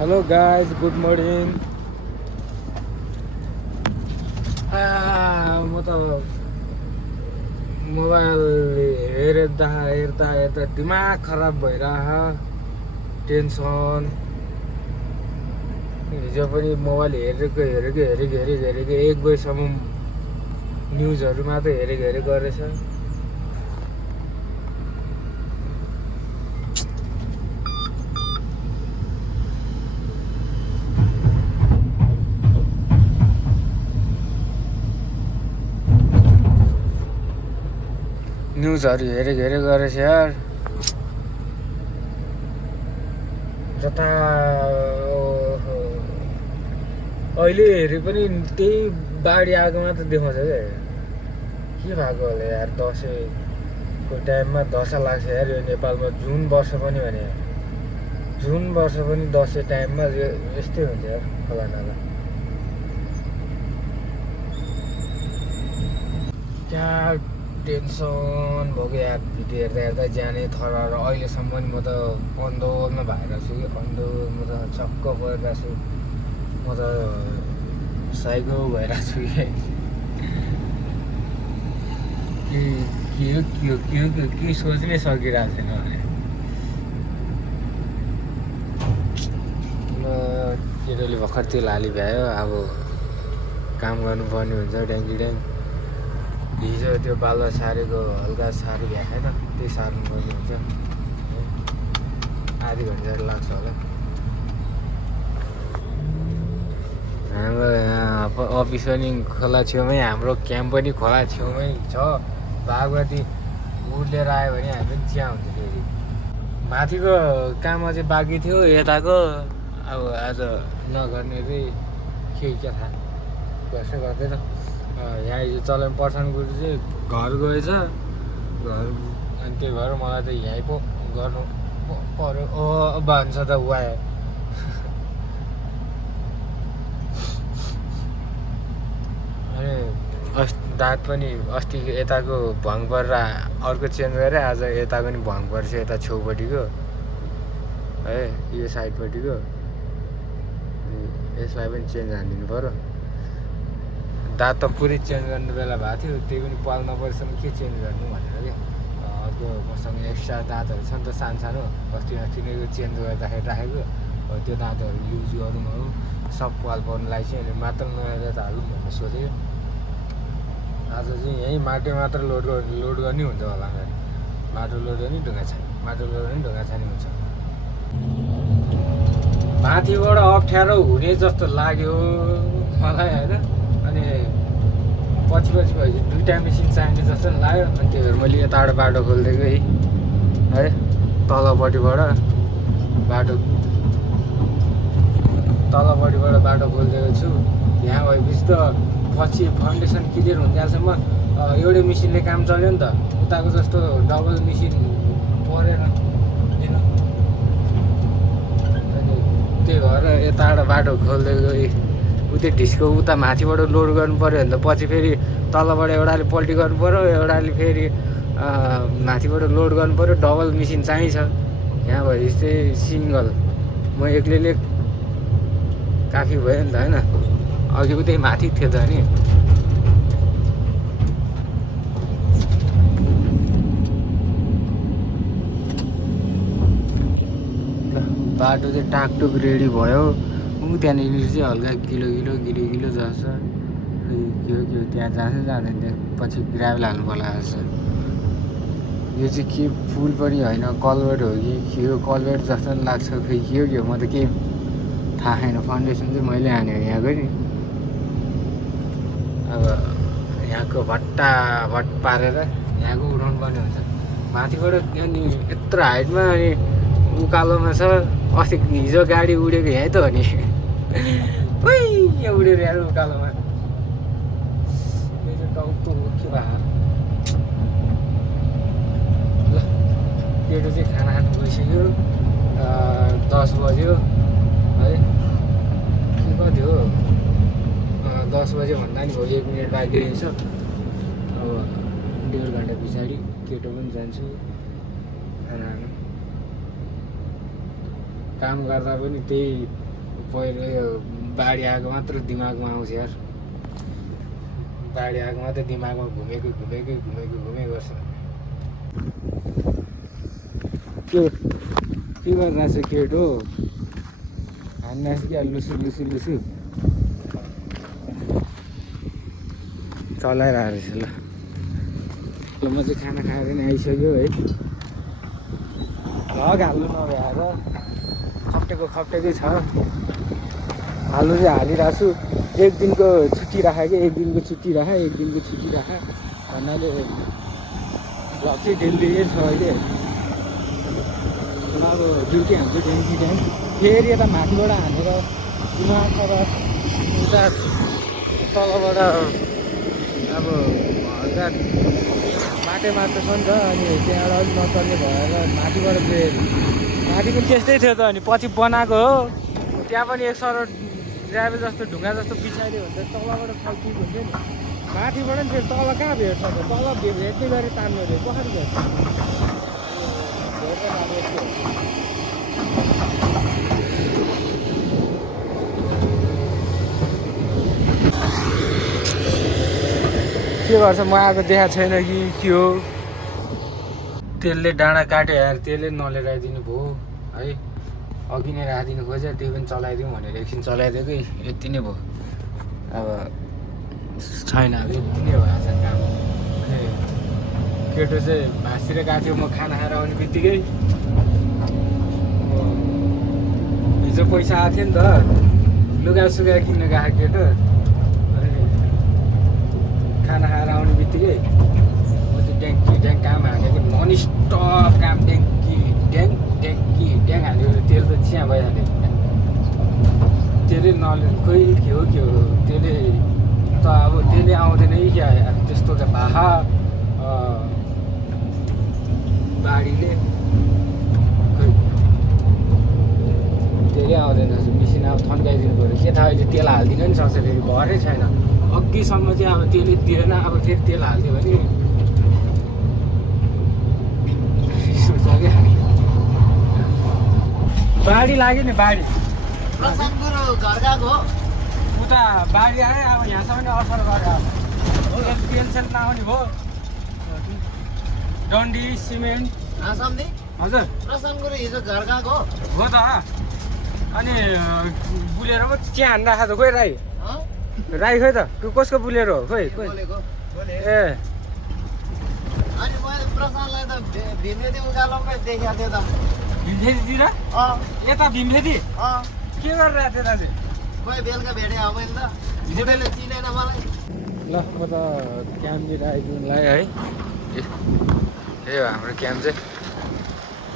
Hello guys good morning. म त mobile हेर्दा हेर्दा हेर्दा दिमाग खराब भइरह टेन्सन। हिजो पनि मोबाइल हेरेको 1 बजीसम्म न्युजहरू मात्रै हेरेको गरेछ। न्युजहरू हेरेको गरेछ यार। जता अहिले हेरे पनि त्यही बाढी आएको मात्र देखाउँछ क्या। के भएको होला यार, दसैँको टाइममा दशा लाग्छ यार यो नेपालमा। जुन वर्ष पनि दसैँ टाइममा यस्तै हुन्छ यार फलानाला। क्या टेन्सन भएको यार, भिडियो हेर्दा जाने थर। अहिलेसम्म म त अन्धोमा भएर छु कि अन्धोमा त छक्क परिरहेको छु। म त साइको भइरहेको छु के सोच्नै सकिरहेको छैन भने। केटोले भर्खर तेल हाली भ्यायो, अब काम गर्नुपर्ने हुन्छ ड्याङ्की ड्याङ। हिजो त्यो बालुवा सारेको हल्का साह्रो भ्याएन, त्यही सार्नुपर्ने हुन्छ। आधी घन्टा जस्तो लाग्छ होला। हाम्रो यहाँ अफिस पनि खोला छेउमै, हाम्रो क्याम्प पनि खोला छेउमै छ। बागमती उर्लेर आयो भने हामी पनि चिया हुन्छ फेरि। माथिको काम अझै बाँकी थियो, यताको अब आज नगर्ने रे के थाहा गर्छ गर्दैन। यहाँ हिजो चलन पर्छन् गुरु चाहिँ घर गएछ, घर अनि त्यही भएर मलाई त यहीँ पो गर्नु पर्यो भन्छ त वाइ। अनि दाँत पनि अस्ति यताको भङ परेर अर्को चेन्ज गरेँ, आज यताको पनि भङ पर्छ, यता छेउपट्टिको है यो साइडपट्टिको। यसलाई पनि चेन्ज हानिदिनु पऱ्यो। दाँत त पुरै चेन्ज गर्ने बेला भएको थियो, त्यही पनि पाल नपरेसम्म के चेन्ज गर्नु भनेर क्या। अर्को मसँग एक्स्ट्रा दाँतहरू छ नि त सानो अस्ति नै चेन्ज गर्दाखेरि राखेको, त्यो दाँतहरू युज गरौँ सब पाल पर्नुलाई चाहिँ अनि मात्र नयाँ दाँत हालौँ भनेर सोचेको। आज चाहिँ यहीँ माटो मात्र लोड गर्ने हुन्छ होला। गाडी माटो लोड गर्ने ढुङ्गा छाने, माटो लोड गर्ने ढुङ्गा छाने हुन्छ। माथिबाट अप्ठ्यारो हुने जस्तो लाग्यो मलाई होइन। अनि पछि भएपछि 2टा मेसिन चाहिने जस्तो लाग्यो। अनि त्यही भएर मैले यताबाट बाटो खोलिदिएको है, तलपट्टिबाट बाटो खोलिदिएको छु। यहाँ भएपछि त पछि फाउन्डेसन क्लियर हुन्जेलसम्म एउटै मेसिनले काम चल्यो नि त। उताको जस्तो डबल मेसिन परेन किन। अनि त्यही भएर यताबाट बाटो खोलिदिएको। उतै ढिस्को उता माथिबाट लोड गर्नु पऱ्यो भने त पछि फेरि तलबाट एउटाले पल्टी गर्नु पऱ्यो, एउटाले फेरि माथिबाट लोड गर्नु पऱ्यो। डबल मेसिन चाहिन्छ। यहाँ भएपछि चाहिँ सिङ्गल म एक्लैले काफी भयो नि त होइन। अघि उतै माथि थियो त नि। बाटो चाहिँ टाकटुक रेडी भयो। त्यहाँनिर चाहिँ हल्का गिलो जान्छ। के हो त्यहाँ जान्छ जाँदैन, त्यहाँ पछि ग्राभल हाल्नु पर्ला जस्तो। यो चाहिँ के पुल पनि होइन, कलभर्ट हो कि के हो, कलभर्ट जस्तो पनि लाग्छ। खै के हो म त केही थाहा छैन। फाउन्डेसन चाहिँ मैले हानेको यहाँको नि। अब यहाँको भट्ट पारेर यहाँको उठाउनु पर्ने हुन्छ। माथिबाट अनि यत्रो हाइटमा अनि उकालोमा छ। अस्ति हिजो गाडी उडेको यहीँ त हो नि। यहाँ उडेर यार उकालोमा। यो चाहिँ टाउको के भयो ल। केटो चाहिँ खाना खानु गइसक्यो। 10 बज्यो है। के कति हो 10 बज्यो भन्दा नि भोलि 1 मिनट बाँकी रहेछ। अब 1.5 घन्टा पछाडि केटो पनि जान्छु खाना खानु। काम गर्दा पनि त्यही पहिरो यो बाढी आएको मात्र दिमागमा आउँछ यार बाढी आएको मात्र दिमागमा घुमेको गर्छ के गरिरहेछ केटो हान्नास् क्या लुसु चलाइरहेको रहेछ ल म चाहिँ खाना खाएर नि आइसक्यो है भ्लग हाल्नु नभ्याएर खप्टेकै छ हाल्नु चाहिँ हालिरहेको छु एक दिनको छुट्टी राखेँ एक दिनको छुट्टी राखेँ भन्नाले भ्लग चाहिँ डेली छ अहिले अब ड्युटी हान्छ ड्याङ्की फेरि यता माथिबाट हानेर दिमाग उता तलबाट अब हल्का माटो छ नि त अनि त्यहाँबाट अलिक नचल्ने भएर माथिबाट फेरि माथि पनि त्यस्तै थियो त अनि पछि बनाएको हो त्यहाँ पनि एक सरो ड्राइभर जस्तो ढुङ्गा जस्तो बिछाइदियो भने त तलबाट ठिक हुन्थ्यो नि माथिबाट नि फेरि तल कहाँ भेट्छ त तल भेट्ने गरी तान्नु थियो कसरी भेट्छ के गर्छ म आएको देखाएको छैन कि के हो तेलले डाँडा काट्यो यार तेलले नलेर आइदिनु भयो है अघि नै राखिदिनु खोज्यो त्यो पनि चलाइदिउँ भनेर एकछिन चलाइदिएकै यति नै भयो अब छैन अब यति नै भएको छ काम केटो चाहिँ भाँसतिर गएको थियो म खाना खाएर आउने बित्तिकै हिजो पैसा आएको थियो नि त लुगा किन्न गएको केटो खाना खाएर आउने बित्तिकै म चाहिँ ड्याङ काम हालेको नन स्टप काम ड्याङ हाल्यो तेल त चिया भइहाल्यो त्यसले खोइ के हो त्यसले त अब त्यसले आउँदैन क्या त्यस्तो त भाहा बाढीले खोइ त्यसले आउँदैन मिसिन अब थन्काइदिनु पऱ्यो के थाहा अहिले तेल हालिदिनु नि सक्छ फेरि भरै छैन अघिसम्म चाहिँ अब त्यसले दिएन अब फेरि तेल हालिदियो भने क्या बाढी लाग्यो नि बाढी उता बाढी आयो अब यहाँसम्म नै असर गर्यो तेल सेल नआउने भयो डन्डी सिमेन्ट हजुर हो त अनि बुलेर पो चिया हान्न राखेको त खोइ राई खोइ त त्यो कसको बुलेरो हो खोइ ए भीमखेतीतिर यता भीमखेती के गरिरहेको थियो दाजु ल म त क्याम्पनिर आइपुग्नुलाई है यही हो हाम्रो क्याम्प चाहिँ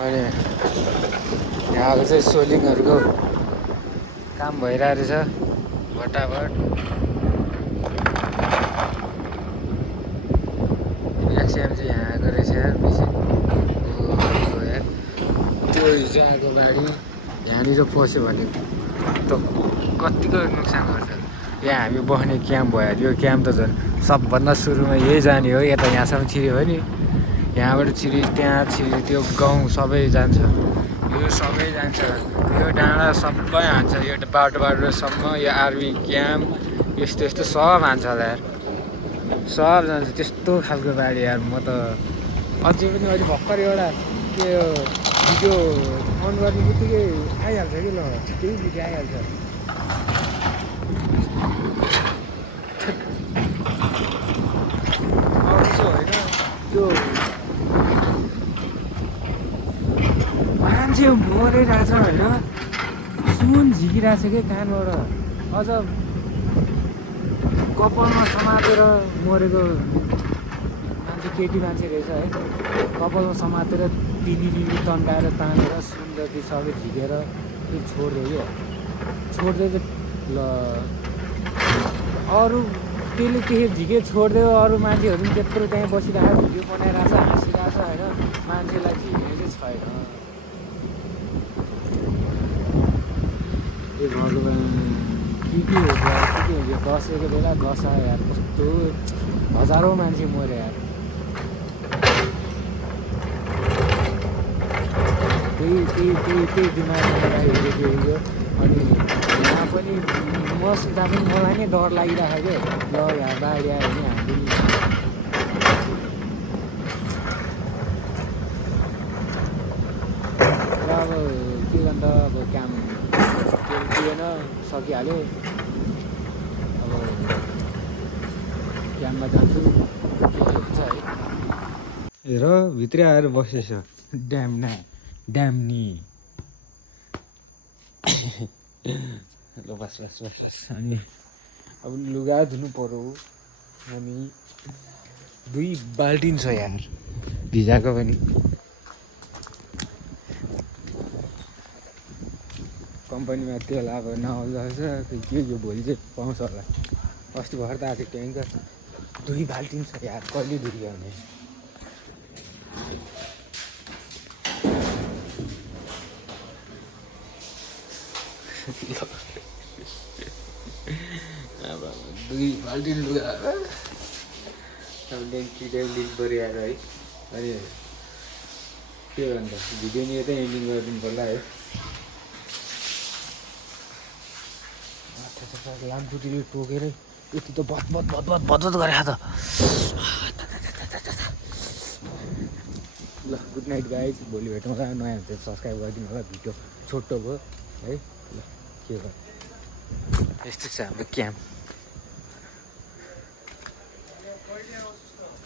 अनि यहाँको चाहिँ सोलिङहरूको काम भइरहेको रहेछ भटाभट एक्सिएम चाहिँ यहाँ आएको रहेछ बेसी त्यो हिजो आएको बाढी यहाँनिर पस्यो भने त कतिको नोक्सान गर्छ यहाँ हामी बस्ने क्याम्प भयो यो क्याम्प त झन् सबभन्दा सुरुमा यही जाने हो यता यहाँसम्म छिर्यो हो नि यहाँबाट छिरी त्यहाँ छिरी त्यो गाउँ सबै जान्छ यो सबै जान्छ यो डाँडा सबै हान्छ यो बाटोसम्म यो आर्मी क्याम्प यस्तो सब हान्छ होला यार सब जान्छ त्यस्तो खालको बाढी यार म त अझै पनि अहिले भर्खर एउटा त्यो भिडियो अन गर्ने बित्तिकै आइहाल्छ कि ल त्यही भिडियो आइहाल्छ त्यसो होइन त्यो मान्छे मरिरहेछ होइन सुन झिकिरहेछ कि कानबाट अझ कपालमा समातेर मरेको मान्छे केटी मान्छे रहेछ है कपालमा समातेर तिनी तन्काएर तानेर सुन जति सबै झिकेर त्यो छोडिदियो क्या छोडिदियो ल अरू त्यसले के झिके छोडिदियो अरू मान्छेहरू पनि त्यत्रो त्यहीँ बसिरहेको भिडियो बनाइरहेछ हाँसिरहेछ होइन मान्छेलाई झिक्ने चाहिँ छैन ए भगवान् के हुन्छ दसैँको बेला दसैँ यार कस्तो हजारौँ मान्छे मऱ्यो यार त्यही दिमागमा हिजो अनि पनि म सुत्दा पनि मलाई नै डर लागिरहेको क्या ल यहाँ बाढी आयो भने हामी र अब के गर्नु अब काम तेल दिएन सकिहाल्यो अब क्याम्पमा जान्छु के हुन्छ है र भित्रै आएर बसेछ ड्याम नि ल बस अनि अब लुगा धुनु पर्यो अनि 2 बाल्टिन छ यार भिजाएको पनि कम्पनीमा तेल अब नआउँदो रहेछ के भोलि चाहिँ पाउँछ होला अस्ति भर्खर त आएको ट्याङ्कर 2 बाल्टिन छ यार कहिले धुर्याउने अब 2 बाल्टिन लुगा अब दिन पऱ्यो आएर है अनि के भन्दा भिडियो नि यतै एन्डिङ गरिदिनु पर्ला है लामखुट्टेले टोकेरै यति त बद गरे त ल गुड नाइट गाइज भोलि भेटौँ होला नयाँ हुन्छ सब्सक्राइब गरिदिनु होला भिडियो छोटो भयो है ल के गर्नु यस्तो छ हाम्रो क्याम्प